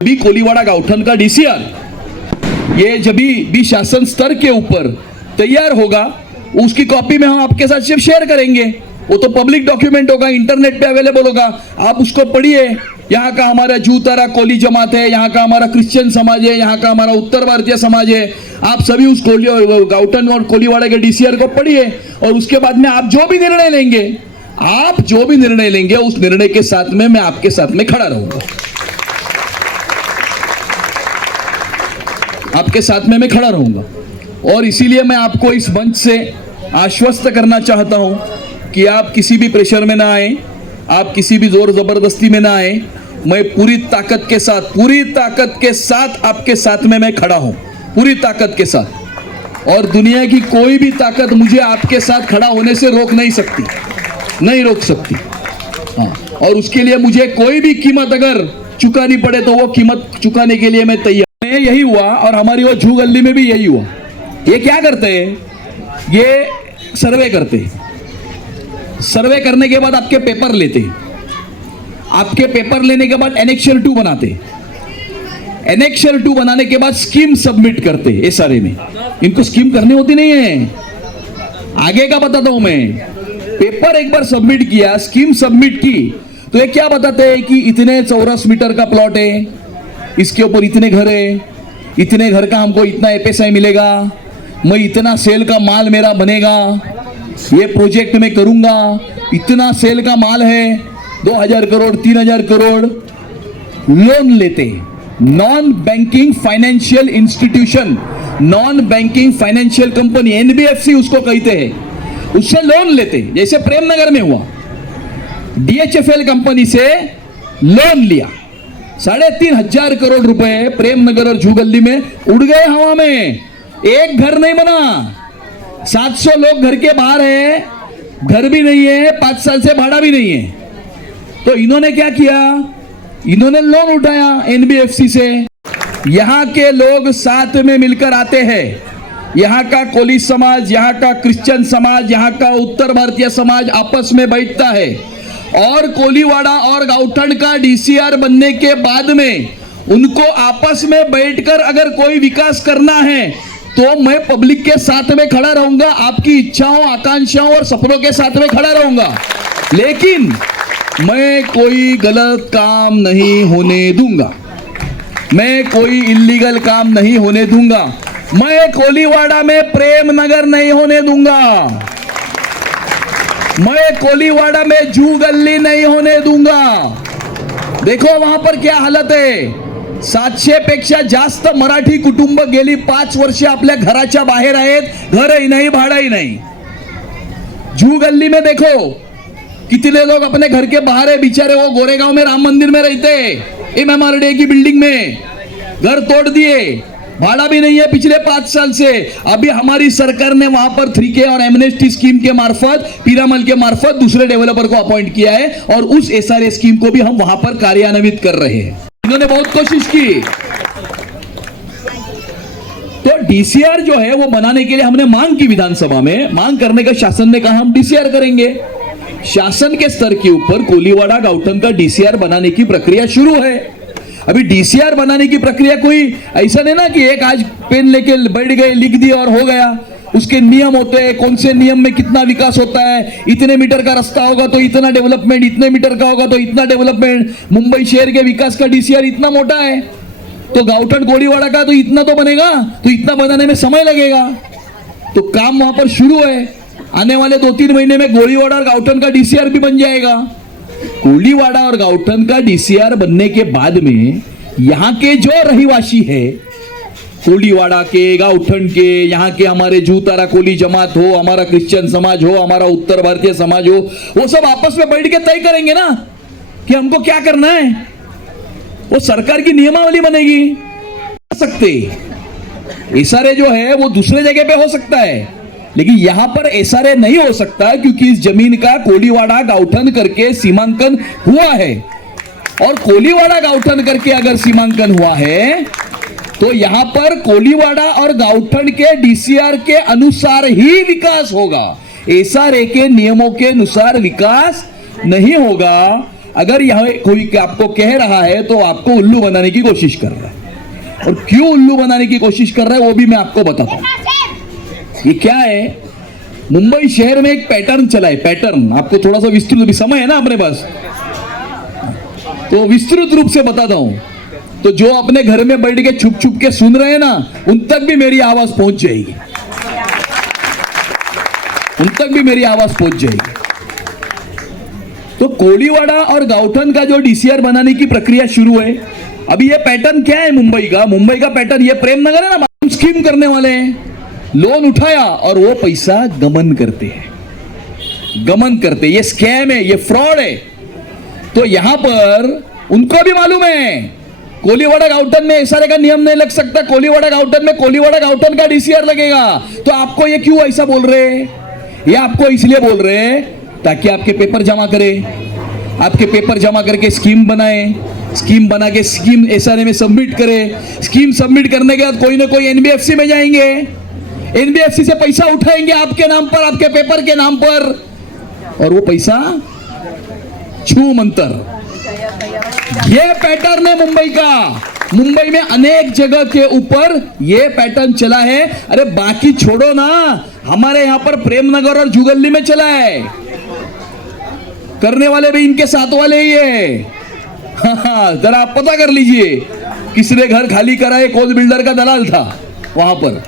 भी कोलीवाड़ा गाउठन का डीसीआर ये जब भी शासन स्तर के ऊपर तैयार होगा उसकी कॉपी में हम आपके साथ सिर्फ शेयर करेंगे। वो तो पब्लिक डॉक्यूमेंट होगा, इंटरनेट पे अवेलेबल होगा, आप उसको पढ़िए। यहाँ का हमारा जूतारा कोली जमात है, यहाँ का हमारा क्रिश्चियन समाज है, यहाँ का हमारा उत्तर भारतीय समाज है। आप सभी उस गाउठन और कोलीवाड़ा के डीसीआर को पढ़िए और उसके बाद में आप जो भी निर्णय लेंगे उस निर्णय के साथ में मैं आपके साथ में खड़ा रहूंगा। आपके साथ में मैं खड़ा रहूंगा और इसीलिए मैं आपको इस मंच से आश्वस्त करना चाहता हूं कि आप किसी भी प्रेशर में ना आए, आप किसी भी जोर जबरदस्ती में ना आए। मैं पूरी ताकत के साथ आपके साथ में मैं खड़ा हूं, पूरी ताकत के साथ। और दुनिया की कोई भी ताकत मुझे आपके साथ खड़ा होने से रोक सकती। हाँ, और उसके लिए मुझे कोई भी कीमत अगर चुकानी पड़े तो वो कीमत चुकाने के लिए मैं तैयार। यही हुआ और हमारी वो झू गली में भी यही हुआ। ये क्या करते हैं, ये सर्वे करते हैं। सर्वे करने के बाद आपके पेपर लेते हैं, आपके पेपर लेने के बाद एनेक्शर 2 बनाते हैं। एनेक्शर 2 बनाने के बाद स्कीम सबमिट करते हैं। एसआरए में इनको स्कीम करनी होती नहीं है, आगे का बताता हूं मैं। पेपर एक बार सबमिट किया, स्कीम सबमिट की, तो ये क्या बताते हैं कि इतने चौरस मीटर का प्लॉट है, इसके ऊपर इतने घर है, इतने घर का हमको इतना एफएसआई मिलेगा, मैं इतना सेल का माल मेरा बनेगा, ये प्रोजेक्ट मैं करूंगा, इतना सेल का माल है, 2000 करोड़ 3000 करोड़ लोन लेते। Non banking financial institution, non banking financial company, NBFC उसको कहते हैं, उससे लोन लेते। जैसे प्रेमनगर में हुआ, डीएचएफएल कंपनी से लोन लिया, 3500 करोड़ रुपए प्रेमनगर और झूगल्ली में उड़ गए हवा में। एक घर नहीं बना, 700 लोग घर के बाहर है, घर भी नहीं है, 5 साल से भाड़ा भी नहीं है। तो इन्होंने क्या किया, इन्होंने लोन उठाया एनबीएफसी से। यहां के लोग साथ में मिलकर आते हैं, यहां का कोली समाज, यहां का क्रिश्चियन समाज, यहां का उत्तर भारतीय समाज आपस में बैठता है और कोलीवाड़ा और गाउठन का डीसीआर बनने के बाद में उनको आपस में बैठकर अगर कोई विकास करना है तो मैं पब्लिक के साथ में खड़ा रहूंगा, आपकी इच्छाओं आकांक्षाओं और सपनों के साथ में खड़ा रहूंगा। लेकिन मैं कोई गलत काम नहीं होने दूंगा, मैं कोई इल्लीगल काम नहीं होने दूंगा, मैं कोलीवाड़ा में प्रेमनगर नहीं होने दूंगा, मैं कोलीवाड़ा में जू गल्ली नहीं होने दूंगा। देखो वहां पर क्या हालत है, 700 पेक्षा जास्त मराठी कुटुंब गेली 5 वर्षे आपल्या घराच्या बाहेर आहेत, घरही नहीं भाड़ाही नहीं। जू गल्ली में देखो कितने लोग अपने घर के बाहर है बेचारे, वो गोरेगांव में राम मंदिर में रहते, एमएमआरडीए की बिल्डिंग में घर तोड़ दिए, भाड़ा भी नहीं है पिछले 5 साल से। अभी हमारी सरकार ने वहां पर 3K और एमनेस्टी स्कीम के मार्फत, पीरामल के मार्फत दूसरे डेवलपर को अपॉइंट किया है और उस एसआरए स्कीम को भी हम वहां पर कार्यान्वित कर रहे हैं। इन्होंने बहुत कोशिश की। तो डीसीआर जो है वो बनाने के लिए हमने मांग की, विधानसभा में मांग करने का शासन ने कहा हम डीसीआर करेंगे। शासन के स्तर के ऊपर कोलीवाड़ा गाउठन का डीसीआर बनाने की प्रक्रिया शुरू है। अभी डीसीआर बनाने की प्रक्रिया कोई ऐसा नहीं ना कि एक आज पेन लेके बैठ गए, लिख दिया और हो गया। उसके नियम होते हैं, कौन से नियम में कितना विकास होता है, इतने मीटर का रास्ता होगा तो इतना डेवलपमेंट, इतने मीटर का होगा तो इतना डेवलपमेंट। मुंबई शहर के विकास का डीसीआर इतना मोटा है, तो गाउठन कोलीवाड़ा का तो इतना तो बनेगा, तो इतना बनाने में समय लगेगा। तो काम वहां पर शुरू है, आने वाले 2-3 महीने में कोलीवाड़ा और गाउठन का डीसीआर भी बन जाएगा। कोलीवाड़ा और गाउठन का डीसीआर बनने के बाद में यहां के जो रहिवासी है, कोलीवाड़ा के, गाउठन के, यहां के हमारे जूतारा कोली जमात हो, हमारा क्रिश्चियन समाज हो, हमारा उत्तर भारतीय समाज हो, वो सब आपस में बैठ के तय करेंगे ना कि हमको क्या करना है। वो सरकार की नियमावली बनेगी। सकते एसआरए जो है वो दूसरे जगह पे हो सकता है, लेकिन यहां पर एसआरए नहीं हो सकता क्योंकि इस जमीन का कोलीवाड़ा गाउठन करके सीमांकन हुआ है। और कोलीवाड़ा गाउठन करके अगर सीमांकन हुआ है तो यहां पर कोलीवाड़ा और गाउठन के डीसीआर के अनुसार ही विकास होगा, एसआरए के नियमों के अनुसार विकास नहीं होगा। अगर यह कोई आपको कह रहा है तो आपको उल्लू बनाने की कोशिश कर रहा है, और क्यों उल्लू बनाने की कोशिश कर रहा है वो भी मैं आपको बताता हूं। ये क्या है, मुंबई शहर में एक पैटर्न चला है, पैटर्न आपको थोड़ा सा विस्तृत, भी समय है ना अपने पास, तो विस्तृत रूप से बताता हूं। तो जो अपने घर में बैठ के छुप छुप के सुन रहे हैं ना, उन तक भी मेरी आवाज पहुंच जाएगी, उन तक भी मेरी आवाज पहुंच जाएगी। तो कोलीवाड़ा और गाउठन का जो डीसीआर बनाने की प्रक्रिया शुरू है, अभी ये पैटर्न क्या है मुंबई का पैटर्न, ये प्रेम नगर है ना, स्कीम करने वाले हैं, लोन उठाया और वो पैसा गमन करते हैं, ये स्कैम है, ये फ्रॉड है। तो यहां पर उनको भी मालूम है कोलीवाड़ा गाउठन में एसआरए का नियम नहीं लग सकता, कोलीवाड़ा गाउठन में कोलीवाड़ा गाउठन का डीसीआर लगेगा। तो आपको ये क्यों ऐसा बोल रहे हैं? ये आपको इसलिए बोल रहे हैं ताकि आपके पेपर जमा करें, आपके पेपर जमा करके स्कीम बनाए, स्कीम बना के स्कीम एसआरए में सबमिट करें। स्कीम सबमिट करने के बाद कोई ना कोई एनबीएफसी में जाएंगे, एनबीएफसी से पैसा उठाएंगे आपके नाम पर, आपके पेपर के नाम पर, और वो पैसा छू मंतर। ये पैटर्न है मुंबई का, मुंबई में अनेक जगह के ऊपर ये पैटर्न चला है। अरे बाकी छोड़ो ना, हमारे यहां पर प्रेमनगर और जुगल्ली में चला है, करने वाले भी इनके साथ वाले ही है। जरा आप पता कर लीजिए किसने घर खाली करा है, कौन बिल्डर का दलाल था वहां पर।